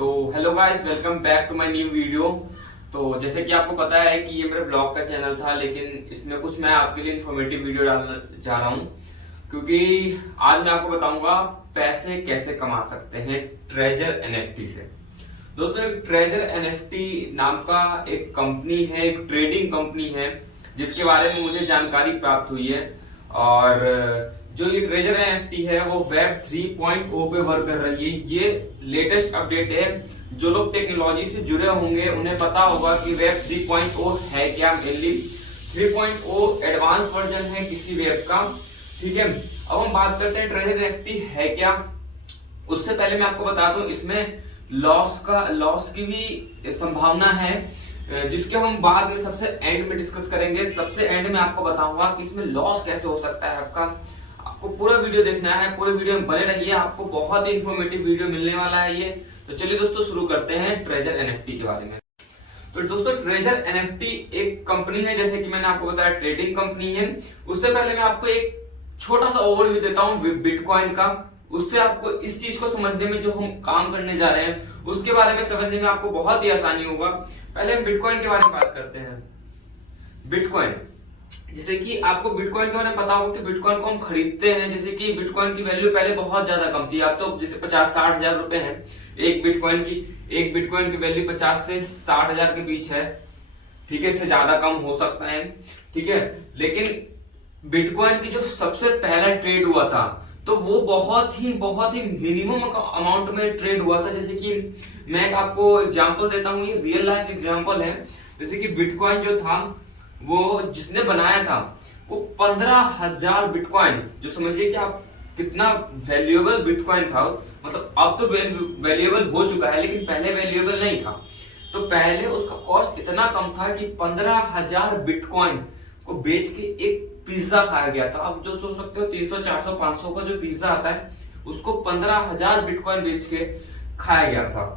तो hello guys, welcome back to my new video. तो जैसे कि आपको पता है कि ये मेरे व्लॉग का चैनल था, लेकिन इसमें कुछ मैं आपके लिए इन्फॉर्मेटिव वीडियो डालना चाह रहा हूँ, क्योंकि आज मैं आपको बताऊंगा पैसे कैसे कमा सकते हैं ट्रेजर एनएफटी से। दोस्तों, एक ट्रेजर एनएफटी नाम का एक कंपनी है, एक ट्रेडिंग कंपनी है, जिसके बारे में मुझे जानकारी प्राप्त हुई है। और जो ये ट्रेजर एनएफटी है वो वेब 3.0 पे वर्क कर रही है। ये लेटेस्ट अपडेट है। जो लोग टेक्नोलॉजी से जुड़े होंगे उन्हें पता होगा कि वेब 3.0 है क्या। मेनली 3.0 एडवांस वर्जन है किसी वेब का। ठीक है, अब हम बात करते हैं ट्रेजर एनएफटी है क्या। उससे पहले मैं आपको बता दूं, इसमें लॉस की भी संभावना है, जिसके हम बाद में सबसे एंड में डिस्कस करेंगे। सबसे एंड में आपको बताऊंगा कि इसमें लॉस कैसे हो सकता है। आपको पूरा वीडियो देखना है, पूरे वीडियो में बने रहिए, आपको बहुत ही इंफॉर्मेटिव वीडियो मिलने वाला है ये। तो चलिए दोस्तों, शुरू करते हैं ट्रेजर एनएफटी के बारे में। तो दोस्तों, ट्रेजर एनएफटी एक कंपनी है, जैसे कि मैंने आपको बताया ट्रेडिंग कंपनी है। उससे पहले मैं आपको एक छोटा सा ओवरव्यू देता हूँ बिटकॉइन का। उससे आपको इस चीज को समझने में, जो हम काम करने जा रहे हैं उसके बारे में समझने में आपको बहुत ही आसानी होगा। पहले हम बिटकॉइन के बारे में बात करते हैं। बिटकॉइन, जैसे कि आपको बिटकॉइन के बारे में पता होगा कि बिटकॉइन को हम खरीदते हैं। जैसे कि बिटकॉइन की वैल्यू पहले बहुत ज्यादा कम थी। अब तो जैसे 50-60 हजार रुपए है एक बिटकॉइन की वैल्यू 50 से 60 हजार के बीच है। ठीक है, इससे ज्यादा कम हो सकता है। ठीक है, लेकिन बिटकॉइन की जो सबसे पहला ट्रेड हुआ था तो वो बहुत ही मिनिमम अमाउंट में ट्रेड हुआ था। जैसे कि मैं आपको एग्जांपल देता हूँ, ये रियल लाइफ एग्जांपल है। जैसे कि बिटकॉइन जो था, वो जिसने बनाया था वो 15,000 बिटकॉइन, जो समझिए कि आप कितना वैल्यूएबल बिटकॉइन था। मतलब अब तो वैल्यूएबल हो चुका है, लेकिन पहले वैल्यूएबल नहीं था। तो पहले उसका कॉस्ट इतना कम था कि 15,000 बिटकॉइन को बेच के एक पिज्जा खाया गया था। आप जो सोच सकते हो 300, 400, 500 का जो पिज्जा आता है उसको 15,000 बिटकॉइन बेच के खाया गया था।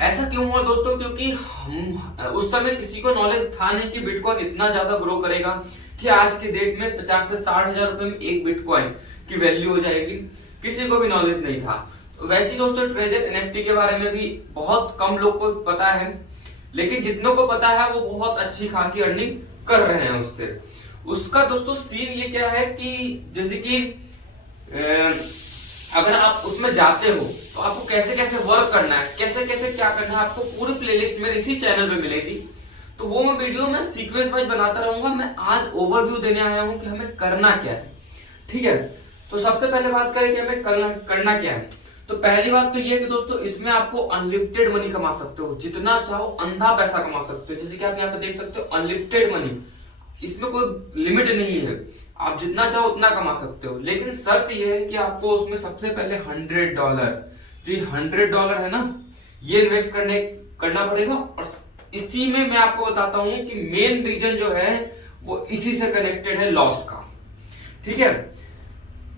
ऐसा क्यों हुआ दोस्तों? क्योंकि हम उस समय किसी को नॉलेज था नहीं कि बिटकॉइन इतना ज्यादा ग्रो करेगा कि आज के डेट में 50 से 60 हजार रुपए में एक बिटकॉइन की वैल्यू हो जाएगी। किसी को भी नॉलेज नहीं था। वैसे दोस्तों, ट्रेजर एनएफटी के बारे में भी बहुत कम लोग को पता है, लेकिन जितनों को पता है वो बहुत अच्छी खासी अर्निंग कर रहे हैं उससे। उसका दोस्तों सीन ये क्या है कि जैसे कि अगर आप उसमें जाते हो तो आपको कैसे कैसे वर्क करना है, कैसे कैसे क्या करना है, आपको पूरी प्लेलिस्ट मेरे इसी चैनल पे मिलेगी। तो वो मैं वीडियो में सीक्वेंस वाइज बनाता रहूंगा। मैं आज ओवरव्यू देने आया हूं कि हमें करना क्या है। ठीक है, तो सबसे पहले बात करें कि हमें करना क्या है। तो पहली बात तो ये है कि दोस्तों, इसमें आपको अनलिमिटेड मनी कमा सकते हो, जितना चाहो अंधा पैसा कमा सकते हो। जैसे कि आप यहाँ पे देख सकते हो अनलिमिटेड मनी, इसमें कोई लिमिट नहीं है, आप जितना चाहो उतना कमा सकते हो। लेकिन शर्त यह है कि आपको उसमें सबसे पहले $100, जो ये $100 है ना, ये इन्वेस्ट करना पड़ेगा। और इसी में मैं आपको बताता हूं कि मेन रीजन जो है वो इसी से कनेक्टेड है, लॉस का। ठीक है,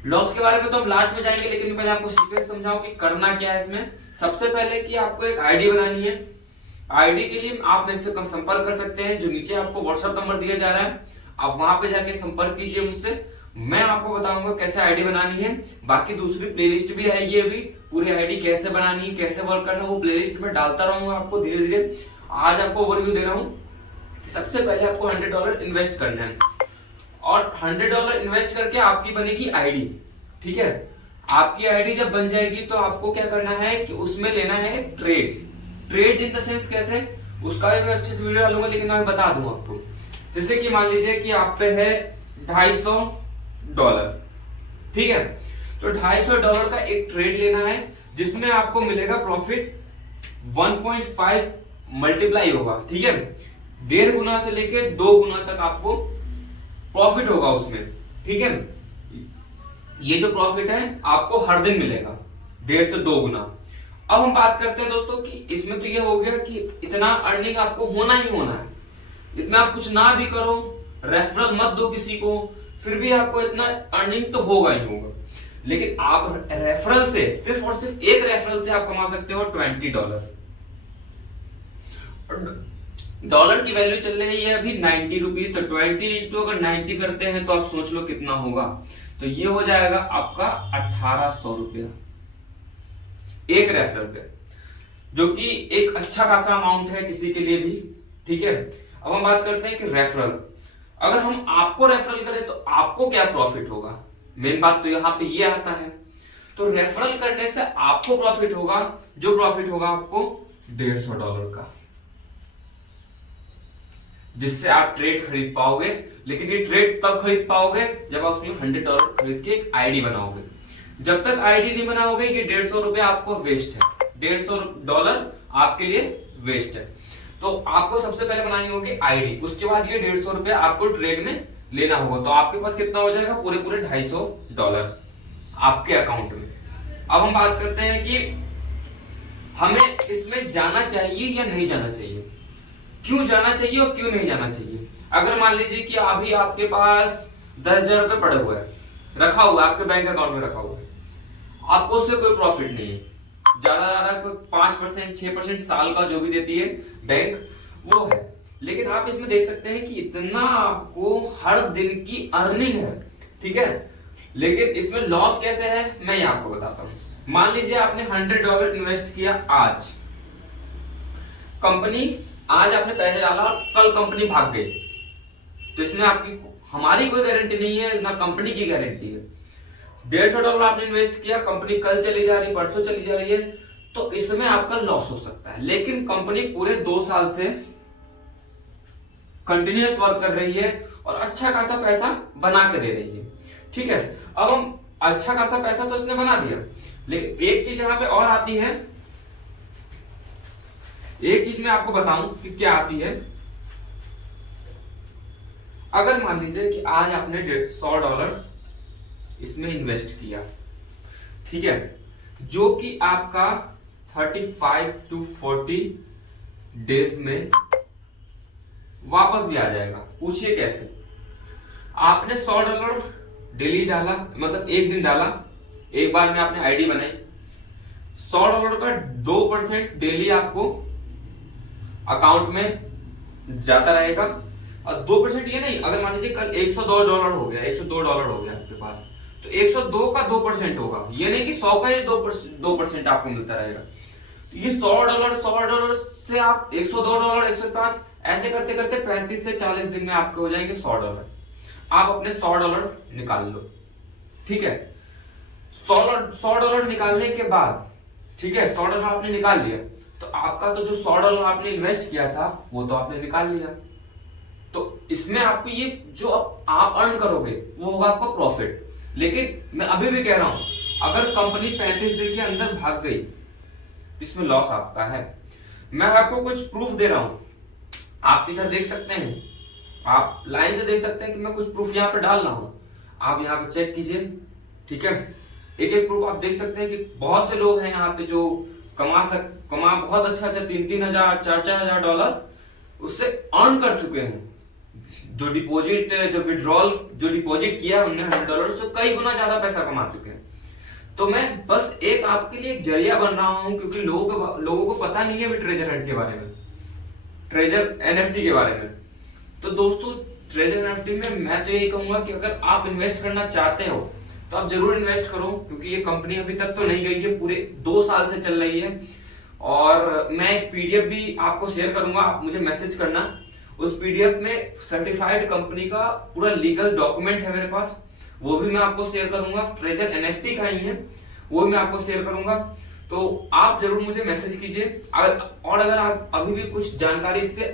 लॉस के बारे में तो हम लास्ट में जाएंगे, लेकिन पहले आपको सीक्वेंस समझाऊं कि करना क्या है इसमें। सबसे पहले कि आपको एक आईडी बनानी है। आईडी के लिए आप मेरे से संपर्क कर सकते हैं, जो नीचे आपको व्हाट्सएप नंबर दिया जा रहा है, आप वहां पे जाके संपर्क कीजिए मुझसे। मैं आपको बताऊंगा कैसे आईडी बनानी है। बाकी दूसरी प्लेलिस्ट भी आएगी, अभी पूरी आईडी कैसे बनानी है, कैसे वर्क करना है, वो प्लेलिस्ट में डालता रहूंगा आपको धीरे धीरे। आज आपको ओवरव्यू दे रहा हूँ। सबसे पहले आपको $100 इन्वेस्ट करना है, और $100 इन्वेस्ट करके आपकी बनेगी आईडी। ठीक है, आपकी आईडी जब बन जाएगी तो आपको क्या करना है कि उसमें लेना है ट्रेड इन द सेंस कैसे, उसका भी मैं अच्छे से वीडियो डालूंगा, लेकिन मैं बता दूं आपको। जैसे कि मान लीजिए कि आप पे है $250। ठीक है, तो $250 का एक ट्रेड लेना है, जिसमें आपको मिलेगा प्रॉफिट 1.5 मल्टीप्लाई होगा। ठीक है, 1.5 गुना से लेके 2 गुना तक आपको प्रॉफिट होगा उसमें। ठीक है, ये जो प्रॉफिट है आपको हर दिन मिलेगा 1.5 से 2 गुना। अब हम बात करते हैं दोस्तों कि इसमें तो ये हो गया कि इतना अर्निंग आपको होना ही होना है। इसमें आप कुछ ना भी करो, रेफरल मत दो किसी को, फिर भी आपको इतना अर्निंग तो होगा ही होगा। लेकिन आप रेफरल से, सिर्फ और सिर्फ एक रेफरल से आप कमा सकते हो $20। डॉलर की वैल्यू चल रही है अभी 90 रुपीज। तो 20 इंटू अगर 90 करते हैं तो आप सोच लो कितना होगा। तो ये हो जाएगा आपका 1800 रुपया एक रेफरल पे। जो कि एक अच्छा खासा अमाउंट है किसी के लिए भी। ठीक है, अब हम बात करते हैं कि रेफरल। अगर हम आपको रेफरल करें तो आपको क्या प्रॉफिट होगा, मेन बात तो यहाँ पे ये आता है। तो रेफरल करने से आपको प्रॉफिट होगा, जो प्रॉफिट होगा आपको $150 का, जिससे आप ट्रेड खरीद पाओगे। लेकिन ये ट्रेड तब खरीद पाओगे जब आप उसमें $100 खरीद के एक आईडी बनाओगे। जब तक आईडी नहीं बनाओगे ये $150 आपको वेस्ट है, $150 आपके लिए वेस्ट है। तो आपको सबसे पहले बनानी होगी आईडी, उसके बाद ये $150 आपको ट्रेड में लेना होगा। तो आपके पास कितना हो जाएगा, पूरे $250 आपके अकाउंट में। अब हम बात करते हैं कि हमें इसमें जाना चाहिए या नहीं जाना चाहिए, क्यों जाना चाहिए और क्यों नहीं जाना चाहिए। अगर मान लीजिए कि अभी आपके पास 10,000 रुपए पड़े हुए हैं, रखा हुआ है आपके बैंक अकाउंट में रखा हुआ है, आपको उससे कोई प्रॉफिट नहीं है, ज्यादा 5% 6% साल का जो भी देती है बैंक वो है। लेकिन आप इसमें देख सकते हैं कि इतना आपको हर दिन की अर्निंग है। ठीक है, लेकिन इसमें लॉस कैसे है मैं ये आपको बताता हूं। मान लीजिए आपने $100 इन्वेस्ट किया आज, कंपनी आज आपने पैसे डाला और कल कंपनी भाग गई, तो इसमें आपकी हमारी कोई गारंटी नहीं है, ना कंपनी की गारंटी है। $150 आपने इन्वेस्ट किया, कंपनी कल चली जा रही, परसों चली जा रही है, तो इसमें आपका लॉस हो सकता है। लेकिन कंपनी पूरे 2 साल से कंटिन्यूअस वर्क कर रही है और अच्छा खासा पैसा बना के दे रही है। ठीक है, अब हम अच्छा खासा पैसा तो इसने बना दिया, लेकिन एक चीज यहां पे और आती है, एक चीज मैं आपको बताऊं कि क्या आती है। अगर मान लीजिए कि आज आपने $100 इसमें इन्वेस्ट किया, ठीक है, जो कि आपका 35 to 40 डेज में वापस भी आ जाएगा। पूछिए कैसे। आपने $100 डेली डाला, मतलब एक दिन डाला, एक बार में आपने आईडी बनाई, $100 का 2% डेली आपको अकाउंट में जाता रहेगा। और 2% ये नहीं, अगर मान लीजिए कल $102 हो गया, $102 हो गया आपके पास, तो 102 का 2% होगा, ये नहीं कि 100 का ही 2% आपको मिलता रहेगा। तो ये $100 से आप $102 $105 ऐसे करते करते 35 से 40 दिन में आपके हो जाएंगे $100। आप अपने $100 निकाल लो। ठीक है, $100 निकालने के बाद, ठीक है, $100 आपने निकाल लिया, तो आपका तो जो $100 आपने इन्वेस्ट किया था वो तो आपने निकाल लिया। तो इसमें आपको ये जो आप अर्न करोगे वो होगा आपका प्रॉफिट। लेकिन मैं अभी भी कह रहा हूं, अगर कंपनी 35 दिन के अंदर भाग गई तो इसमें लॉस आपका है। मैं आपको कुछ प्रूफ दे रहा हूं, आप इधर देख सकते हैं, आप लाइन से देख सकते हैं कि मैं कुछ प्रूफ यहाँ पे डाल रहा हूं, आप यहाँ पे चेक कीजिए। ठीक है, एक एक प्रूफ आप देख सकते हैं कि बहुत से लोग हैं यहाँ पे जो कमा बहुत अच्छा 3-3 हजार $4-4 उससे अर्न कर चुके हैं। जो डिपॉजिट किया उन्होंने $100 उससे कई गुना ज्यादा पैसा कमा चुके हैं। तो मैं बस एक आपके लिए एक जरिया बन रहा हूं, क्योंकि लोगों को पता नहीं है अभी ट्रेजर हंट के बारे में, ट्रेजर एनएफटी के बारे में। तो दोस्तों ट्रेजर एनएफटी में मैं तो यही कहूंगा कि अगर आप इन्वेस्ट करना चाहते हो तो आप जरूर इन्वेस्ट करो, क्योंकि ये कंपनी अभी तक तो नहीं गई है, पूरे 2 साल से चल रही है। और मैं एक पीडीएफ भी आपको शेयर करूंगा, आप मुझे मैसेज करना। उस पीडीएफ में सर्टिफाइड कंपनी का पूरा लीगल डॉक्यूमेंट है मेरे पास, वो भी मैं आपको शेयर करूंगा। ट्रेजर एनएफटी का ही है, वो भी मैं आपको शेयर करूंगा। तो आप जरूर मुझे मैसेज कीजिए। और अगर आप अभी भी कुछ जानकारी इससे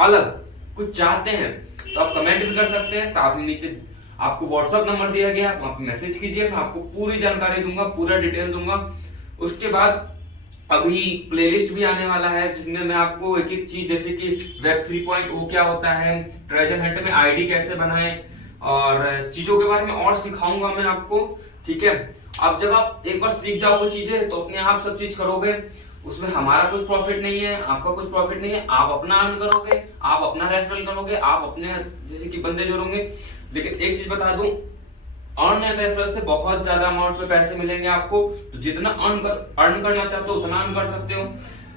अलग कुछ चाहते हैं तो आप कमेंट भी कर सकते हैं। साथ में नीचे आपको व्हाट्सएप नंबर दिया गया है, आप मैसेज कीजिए, मैं आपको पूरी जानकारी दूंगा, पूरा डिटेल दूंगा। उसके बाद अभी प्लेलिस्ट भी आने वाला है, जिसमें मैं आपको एक एक चीज, जैसे कि वेब 3.0 क्या होता है, ट्रेजर हंट में आईडी कैसे बनाएं, और चीजों के बारे में और सिखाऊंगा मैं आपको। ठीक है, अब जब आप एक बार सीख जाओगे चीजें तो अपने आप सब चीज करोगे, उसमें हमारा कुछ प्रॉफिट नहीं है, आपका कुछ प्रॉफिट नहीं है। आप अपना अर्न करोगे, आप अपना रेफरल करोगे, आप अपने जैसे कि बंदे जोड़ोगे। लेकिन एक चीज बता दूं, अर्न एंड रेफरल से बहुत ज्यादा अमाउंट में पैसे मिलेंगे आपको। तो जितना अर्न करना चाहते हो उतना अर्न कर सकते हो।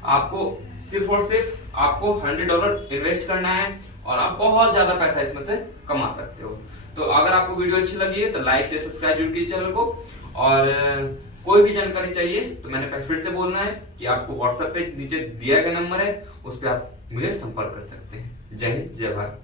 आपको सिर्फ और सिर्फ आपको $100 इन्वेस्ट करना है और आप बहुत ज्यादा पैसा इसमें से कमा सकते हो। तो अगर आपको वीडियो अच्छी लगी है तो लाइक से सब्सक्राइब जरूर कीजिए चैनल को। और कोई भी जानकारी चाहिए तो मैंने फिर से बोलना है कि आपको व्हाट्सएप पे नीचे दिया गया नंबर है, उस पर आप मुझे संपर्क कर सकते हैं। जय हिंद, जय भारत।